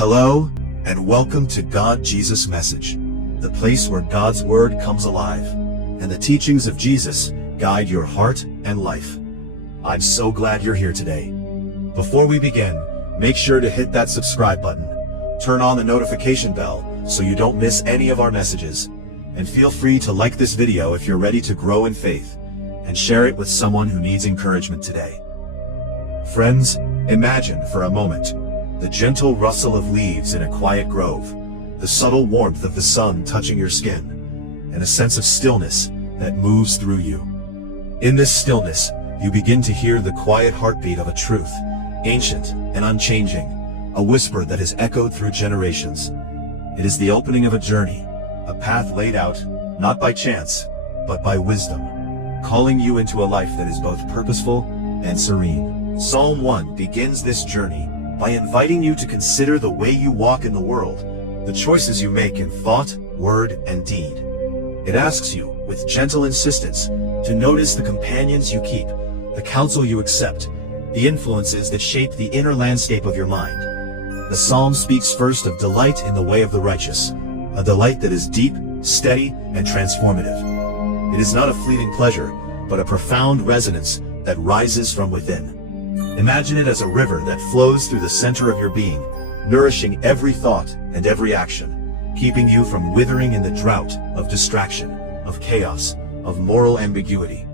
Hello, and welcome to God Jesus Message, the place where God's Word comes alive, and the teachings of Jesus guide your heart and life. I'm so glad you're here today. Before we begin, make sure to hit that subscribe button, turn on the notification bell so you don't miss any of our messages, and feel free to like this video if you're ready to grow in faith, and share it with someone who needs encouragement today. Friends, imagine for a moment the gentle rustle of leaves in a quiet grove, the subtle warmth of the sun touching your skin, and a sense of stillness that moves through you. In this stillness, you begin to hear the quiet heartbeat of a truth, ancient and unchanging, a whisper that has echoed through generations. It is the opening of a journey, a path laid out, not by chance, but by wisdom, calling you into a life that is both purposeful and serene. Psalm 1 begins this journey by inviting you to consider the way you walk in the world, the choices you make in thought, word, and deed. It asks you, with gentle insistence, to notice the companions you keep, the counsel you accept, the influences that shape the inner landscape of your mind. The psalm speaks first of delight in the way of the righteous, a delight that is deep, steady, and transformative. It is not a fleeting pleasure, but a profound resonance that rises from within. Imagine it as a river that flows through the center of your being, nourishing every thought and every action, keeping you from withering in the drought of distraction, of chaos, of moral ambiguity.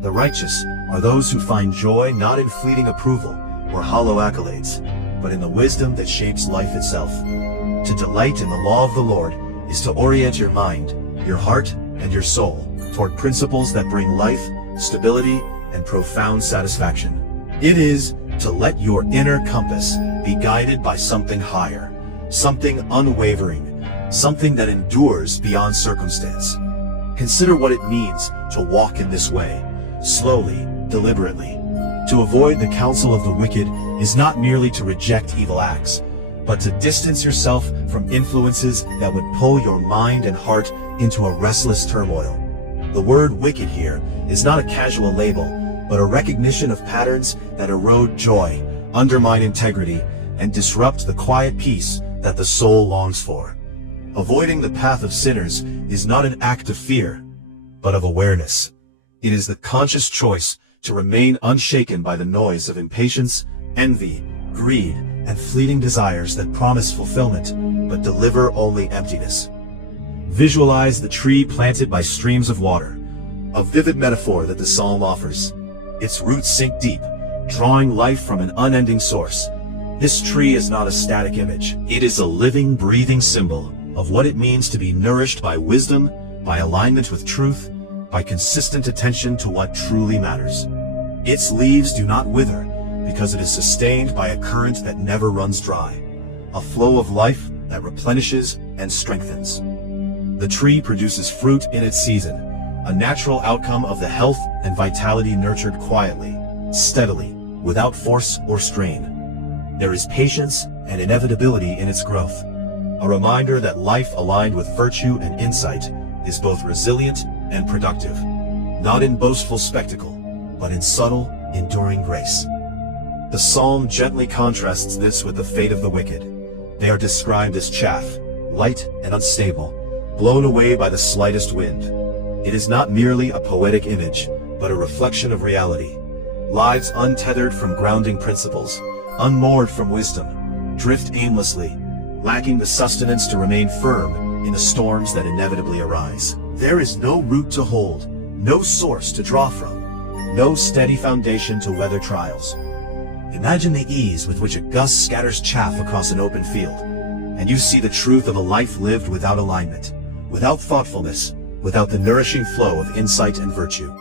The righteous are those who find joy not in fleeting approval or hollow accolades, but in the wisdom that shapes life itself. To delight in the law of the Lord is to orient your mind, your heart, and your soul toward principles that bring life, stability, and profound satisfaction. It is to let your inner compass be guided by something higher, something unwavering, something that endures beyond circumstance. Consider what it means to walk in this way, slowly, deliberately. To avoid the counsel of the wicked is not merely to reject evil acts, but to distance yourself from influences that would pull your mind and heart into a restless turmoil. The word wicked here is not a casual label, but a recognition of patterns that erode joy, undermine integrity, and disrupt the quiet peace that the soul longs for. Avoiding the path of sinners is not an act of fear, but of awareness. It is the conscious choice to remain unshaken by the noise of impatience, envy, greed, and fleeting desires that promise fulfillment, but deliver only emptiness. Visualize the tree planted by streams of water, a vivid metaphor that the psalm offers. Its roots sink deep, drawing life from an unending source. This tree is not a static image. It is a living, breathing symbol of what it means to be nourished by wisdom, by alignment with truth, by consistent attention to what truly matters. Its leaves do not wither because it is sustained by a current that never runs dry, a flow of life that replenishes and strengthens. The tree produces fruit in its season, a natural outcome of the health and vitality nurtured quietly, steadily, without force or strain. There is patience and inevitability in its growth, a reminder that life aligned with virtue and insight is both resilient and productive, not in boastful spectacle, but in subtle, enduring grace. The psalm gently contrasts this with the fate of the wicked. They are described as chaff, light and unstable, blown away by the slightest wind. It is not merely a poetic image, but a reflection of reality. Lives untethered from grounding principles, unmoored from wisdom, drift aimlessly, lacking the sustenance to remain firm in the storms that inevitably arise. There is no root to hold, no source to draw from, no steady foundation to weather trials. Imagine the ease with which a gust scatters chaff across an open field, and you see the truth of a life lived without alignment, without thoughtfulness, without the nourishing flow of insight and virtue.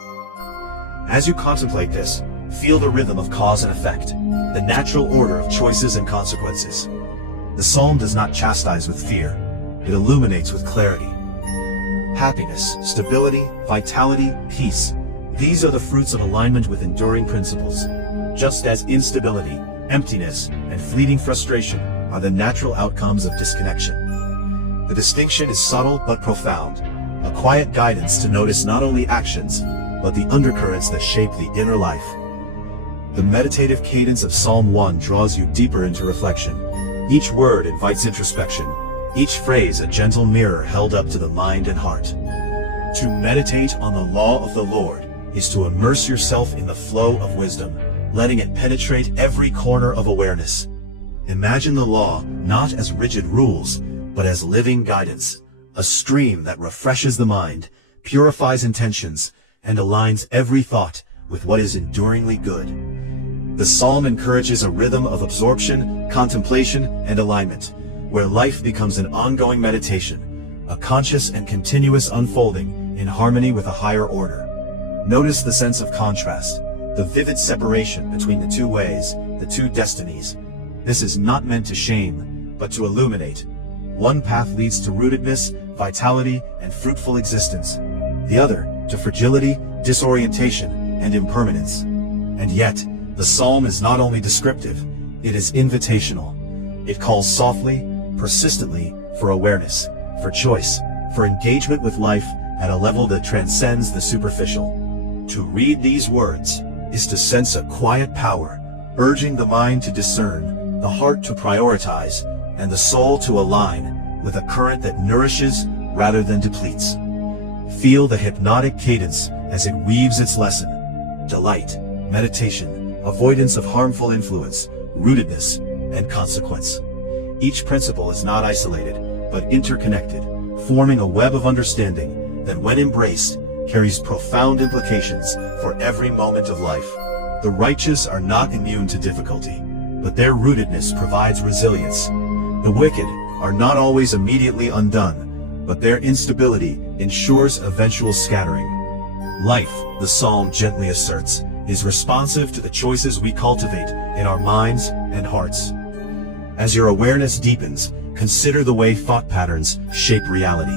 As you contemplate this, feel the rhythm of cause and effect, the natural order of choices and consequences. The psalm does not chastise with fear, it illuminates with clarity. Happiness, stability, vitality, peace, these are the fruits of alignment with enduring principles, just as instability, emptiness, and fleeting frustration are the natural outcomes of disconnection. The distinction is subtle but profound, a quiet guidance to notice not only actions, but the undercurrents that shape the inner life. The meditative cadence of Psalm 1 draws you deeper into reflection. Each word invites introspection, each phrase a gentle mirror held up to the mind and heart. To meditate on the law of the Lord is to immerse yourself in the flow of wisdom, letting it penetrate every corner of awareness. Imagine the law not as rigid rules, but as living guidance, a stream that refreshes the mind, purifies intentions, and aligns every thought with what is enduringly good. The psalm encourages a rhythm of absorption, contemplation, and alignment, where life becomes an ongoing meditation, a conscious and continuous unfolding in harmony with a higher order. Notice the sense of contrast, the vivid separation between the two ways, the two destinies. This is not meant to shame, but to illuminate. One path leads to rootedness, vitality, and fruitful existence. The other, to fragility, disorientation, and impermanence. And yet, the psalm is not only descriptive, it is invitational. It calls softly, persistently, for awareness, for choice, for engagement with life at a level that transcends the superficial. To read these words is to sense a quiet power, urging the mind to discern, the heart to prioritize, and the soul to align with a current that nourishes rather than depletes. Feel the hypnotic cadence as it weaves its lesson. Delight, meditation, avoidance of harmful influence, rootedness, and consequence. Each principle is not isolated, but interconnected, forming a web of understanding that, when embraced, carries profound implications for every moment of life. The righteous are not immune to difficulty, but their rootedness provides resilience. The wicked are not always immediately undone, but their instability ensures eventual scattering. Life, the psalm gently asserts, is responsive to the choices we cultivate in our minds and hearts. As your awareness deepens, consider the way thought patterns shape reality.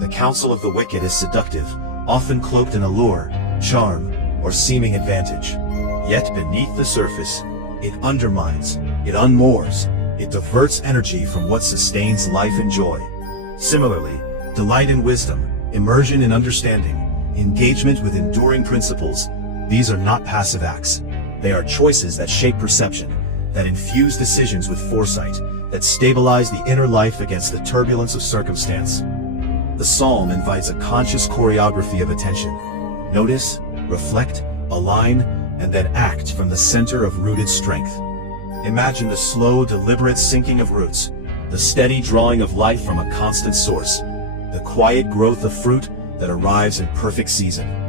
The counsel of the wicked is seductive, often cloaked in allure, charm, or seeming advantage. Yet beneath the surface, it undermines, it unmoors, it diverts energy from what sustains life and joy. Similarly, delight in wisdom, immersion in understanding, engagement with enduring principles, these are not passive acts. They are choices that shape perception, that infuse decisions with foresight, that stabilize the inner life against the turbulence of circumstance. The psalm invites a conscious choreography of attention. Notice, reflect, align, and then act from the center of rooted strength. Imagine the slow, deliberate sinking of roots, the steady drawing of life from a constant source, the quiet growth of fruit that arrives in perfect season.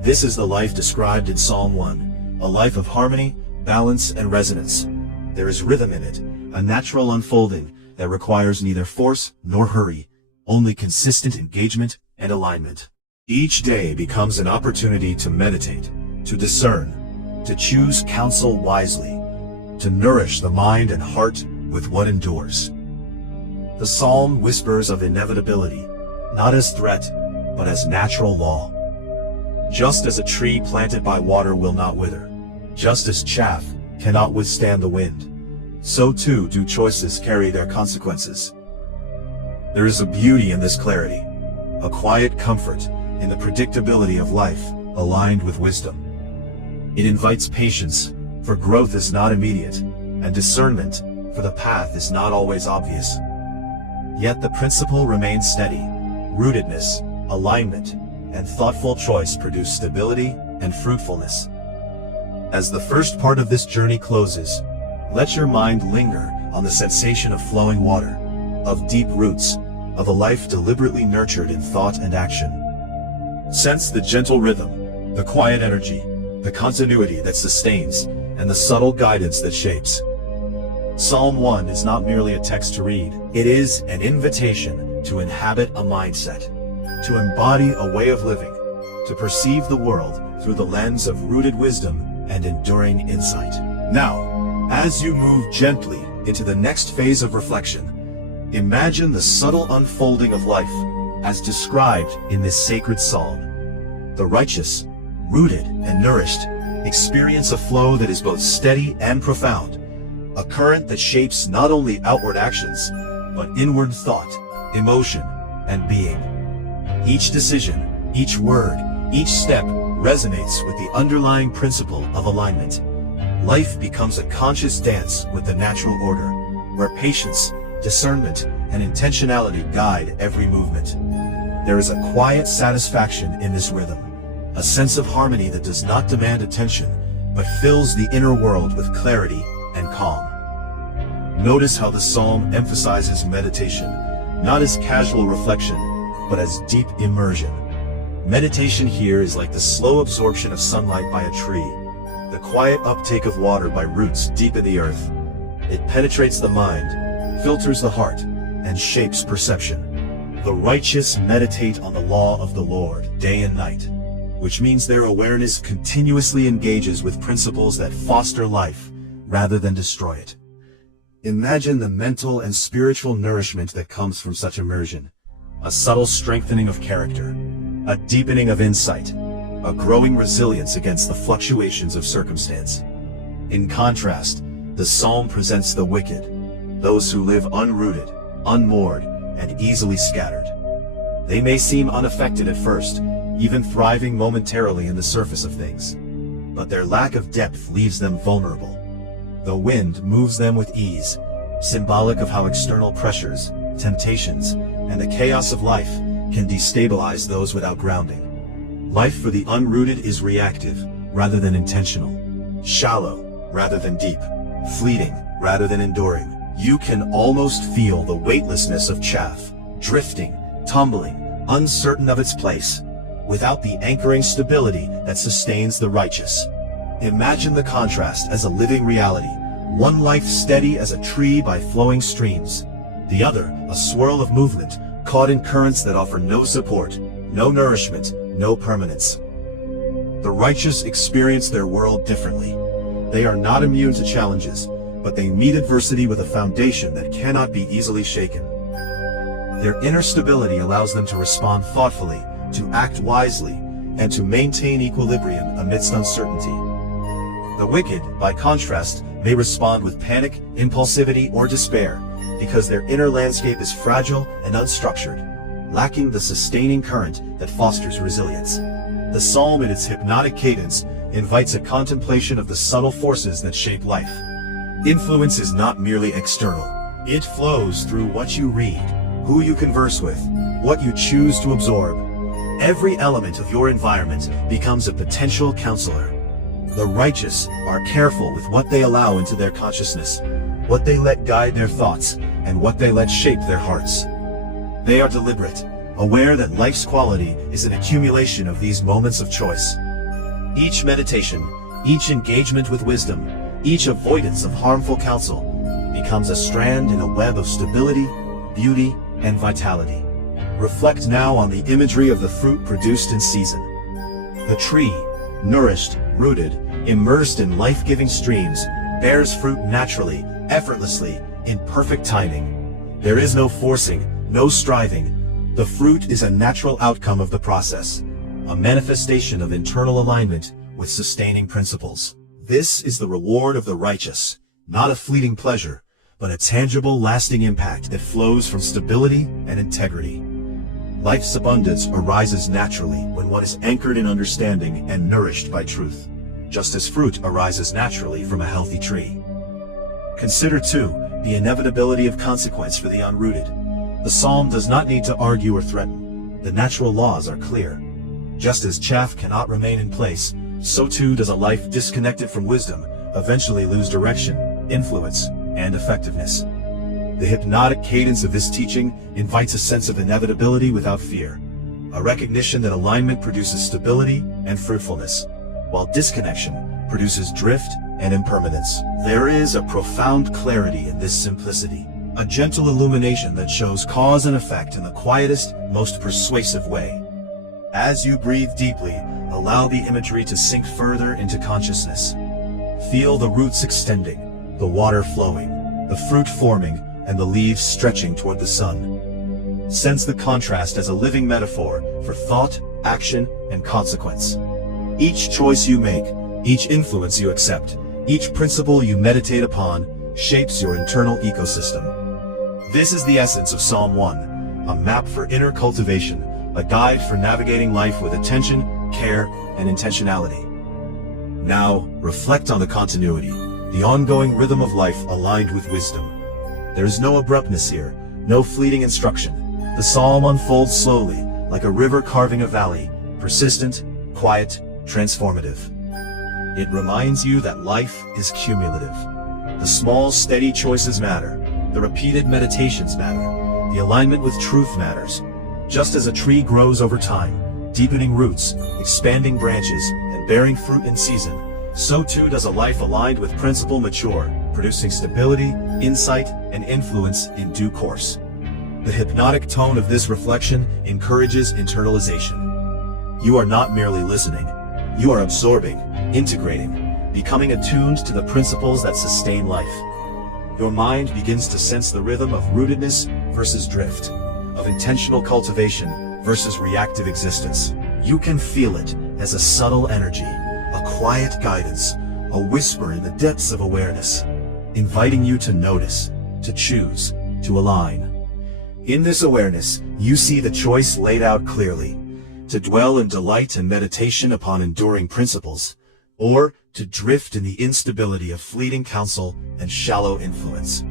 This is the life described in Psalm 1, a life of harmony, balance, and resonance. There is rhythm in it, a natural unfolding that requires neither force nor hurry, only consistent engagement and alignment. Each day becomes an opportunity to meditate, to discern, to choose counsel wisely, to nourish the mind and heart with what endures. The psalm whispers of inevitability, not as threat, but as natural law. Just as a tree planted by water will not wither, just as chaff cannot withstand the wind, so too do choices carry their consequences. There is a beauty in this clarity, a quiet comfort in the predictability of life aligned with wisdom. It invites patience, for growth is not immediate, and discernment, for the path is not always obvious. Yet the principle remains steady. Rootedness, alignment, and thoughtful choice produce stability and fruitfulness. As the first part of this journey closes, let your mind linger on the sensation of flowing water, of deep roots, of a life deliberately nurtured in thought and action. Sense the gentle rhythm, the quiet energy, the continuity that sustains, and the subtle guidance that shapes. Psalm 1 is not merely a text to read. It is an invitation to inhabit a mindset, to embody a way of living, to perceive the world through the lens of rooted wisdom and enduring insight. Now, as you move gently into the next phase of reflection, imagine the subtle unfolding of life as described in this sacred psalm. The righteous, rooted and nourished, experience a flow that is both steady and profound, a current that shapes not only outward actions, but inward thought, emotion, and being. Each decision, each word, each step resonates with the underlying principle of alignment. Life becomes a conscious dance with the natural order, where patience, discernment, and intentionality guide every movement. There is a quiet satisfaction in this rhythm, a sense of harmony that does not demand attention, but fills the inner world with clarity and calm. Notice how the psalm emphasizes meditation, not as casual reflection, but as deep immersion. Meditation here is like the slow absorption of sunlight by a tree, the quiet uptake of water by roots deep in the earth. It penetrates the mind, filters the heart, and shapes perception. The righteous meditate on the law of the Lord day and night, which means their awareness continuously engages with principles that foster life rather than destroy it. Imagine the mental and spiritual nourishment that comes from such immersion. A subtle strengthening of character, a deepening of insight, a growing resilience against the fluctuations of circumstance. In contrast, the psalm presents the wicked, those who live unrooted, unmoored, and easily scattered. They may seem unaffected at first, even thriving momentarily in the surface of things. But their lack of depth leaves them vulnerable. The wind moves them with ease, symbolic of how external pressures, temptations, and the chaos of life can destabilize those without grounding. Life for the unrooted is reactive rather than intentional, shallow rather than deep, fleeting rather than enduring. You can almost feel the weightlessness of chaff, drifting, tumbling, uncertain of its place, without the anchoring stability that sustains the righteous. Imagine the contrast as a living reality, one life steady as a tree by flowing streams, the other a swirl of movement, caught in currents that offer no support, no nourishment, no permanence. The righteous experience their world differently. They are not immune to challenges, but they meet adversity with a foundation that cannot be easily shaken. Their inner stability allows them to respond thoughtfully, to act wisely, and to maintain equilibrium amidst uncertainty. The wicked, by contrast, may respond with panic, impulsivity, or despair, because their inner landscape is fragile and unstructured, lacking the sustaining current that fosters resilience. The psalm in its hypnotic cadence invites a contemplation of the subtle forces that shape life. Influence is not merely external. It flows through what you read, who you converse with, what you choose to absorb. Every element of your environment becomes a potential counselor. The righteous are careful with what they allow into their consciousness, what they let guide their thoughts, and what they let shape their hearts. They are deliberate, aware that life's quality is an accumulation of these moments of choice. Each meditation, each engagement with wisdom, each avoidance of harmful counsel becomes a strand in a web of stability, beauty, and vitality. Reflect now on the imagery of the fruit produced in season. The tree, nourished, rooted, immersed in life-giving streams, bears fruit naturally, effortlessly, in perfect timing. There is no forcing, no striving. The fruit is a natural outcome of the process, a manifestation of internal alignment with sustaining principles. This is the reward of the righteous, not a fleeting pleasure, but a tangible, lasting impact that flows from stability and integrity. Life's abundance arises naturally when one is anchored in understanding and nourished by truth, just as fruit arises naturally from a healthy tree. Consider, too, the inevitability of consequence for the unrooted. The psalm does not need to argue or threaten. The natural laws are clear. Just as chaff cannot remain in place, so too does a life disconnected from wisdom eventually lose direction, influence, and effectiveness. The hypnotic cadence of this teaching invites a sense of inevitability without fear, a recognition that alignment produces stability and fruitfulness, while disconnection produces drift and impermanence. There is a profound clarity in this simplicity, a gentle illumination that shows cause and effect in the quietest, most persuasive way. As you breathe deeply, allow the imagery to sink further into consciousness. Feel the roots extending, the water flowing, the fruit forming, and the leaves stretching toward the sun. Sense the contrast as a living metaphor for thought, action, and consequence. Each choice you make, each influence you accept, each principle you meditate upon, shapes your internal ecosystem. This is the essence of Psalm 1, a map for inner cultivation, a guide for navigating life with attention, care, and intentionality. Now, reflect on the continuity, the ongoing rhythm of life aligned with wisdom. There is no abruptness here, no fleeting instruction. The psalm unfolds slowly, like a river carving a valley, persistent, quiet, transformative. It reminds you that life is cumulative. The small, steady choices matter. The repeated meditations matter. The alignment with truth matters. Just as a tree grows over time, deepening roots, expanding branches, and bearing fruit in season, so too does a life aligned with principle mature, producing stability, insight, and influence in due course. The hypnotic tone of this reflection encourages internalization. You are not merely listening. You are absorbing, integrating, becoming attuned to the principles that sustain life. Your mind begins to sense the rhythm of rootedness versus drift, of intentional cultivation versus reactive existence. You can feel it as a subtle energy, a quiet guidance, a whisper in the depths of awareness, inviting you to notice, to choose, to align. In this awareness, you see the choice laid out clearly, to dwell in delight and meditation upon enduring principles, or to drift in the instability of fleeting counsel and shallow influence.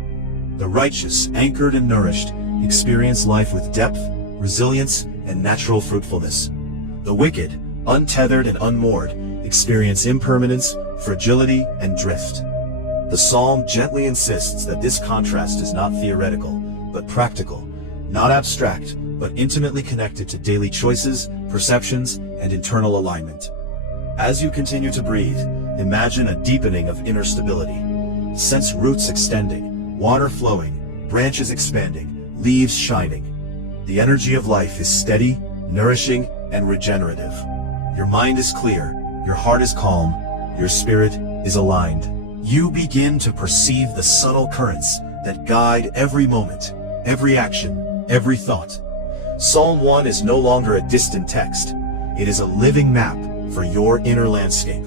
The righteous, anchored and nourished, experience life with depth, resilience, and natural fruitfulness. The wicked, untethered and unmoored, experience impermanence, fragility, and drift. The psalm gently insists that this contrast is not theoretical, but practical, not abstract, but intimately connected to daily choices, perceptions, and internal alignment. As you continue to breathe, imagine a deepening of inner stability. Sense roots extending, water flowing, branches expanding, leaves shining. The energy of life is steady, nourishing, and regenerative. Your mind is clear, your heart is calm, your spirit is aligned. You begin to perceive the subtle currents that guide every moment, every action, every thought. Psalm 1 is no longer a distant text. It is a living map for your inner landscape,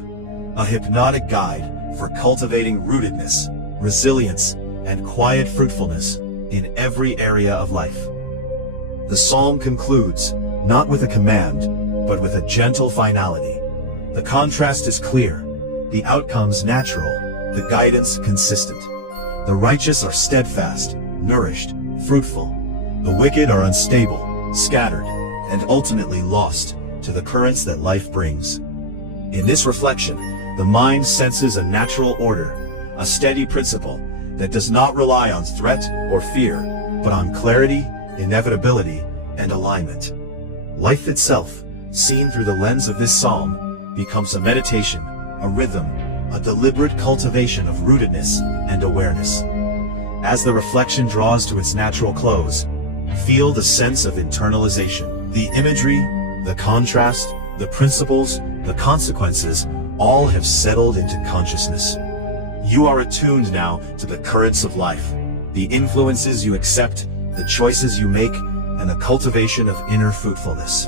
a hypnotic guide for cultivating rootedness, resilience, and quiet fruitfulness in every area of life. The psalm concludes, not with a command, but with a gentle finality. The contrast is clear, the outcomes natural, the guidance consistent. The righteous are steadfast, nourished, fruitful. The wicked are unstable, scattered, and ultimately lost to the currents that life brings. In this reflection, the mind senses a natural order, a steady principle that does not rely on threat or fear, but on clarity, inevitability, and alignment. Life itself, seen through the lens of this psalm, becomes a meditation, a rhythm, a deliberate cultivation of rootedness and awareness. As the reflection draws to its natural close, feel the sense of internalization. The imagery, the contrast, the principles, the consequences, all have settled into consciousness. You are attuned now to the currents of life, the influences you accept, the choices you make, and the cultivation of inner fruitfulness.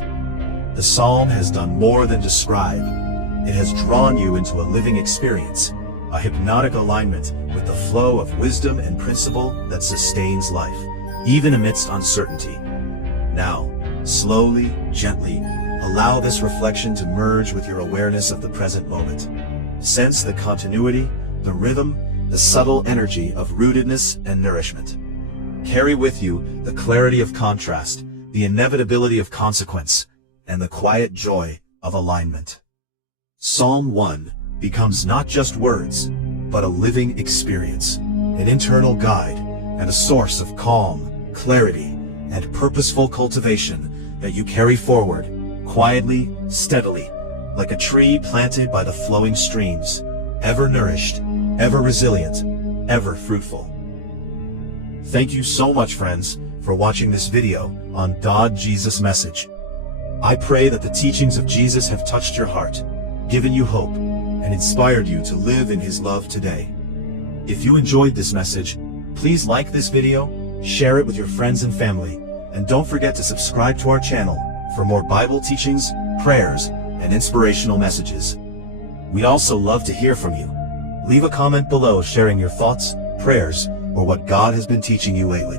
The psalm has done more than describe. It has drawn you into a living experience, a hypnotic alignment with the flow of wisdom and principle that sustains life, even amidst uncertainty. Now, slowly, gently, allow this reflection to merge with your awareness of the present moment. Sense the continuity, the rhythm, the subtle energy of rootedness and nourishment. Carry with you the clarity of contrast, the inevitability of consequence, and the quiet joy of alignment. Psalm 1 becomes not just words, but a living experience, an internal guide, and a source of calm, clarity, and purposeful cultivation that you carry forward, quietly, steadily, like a tree planted by the flowing streams, ever nourished, ever resilient, ever fruitful. Thank you so much, friends, for watching this video on God Jesus Message. I pray that the teachings of Jesus have touched your heart, given you hope, and inspired you to live in His love today. If you enjoyed this message, please like this video, share it with your friends and family, and don't forget to subscribe to our channel for more Bible teachings, prayers, and inspirational messages. We'd also love to hear from you. Leave a comment below sharing your thoughts, prayers, or what God has been teaching you lately.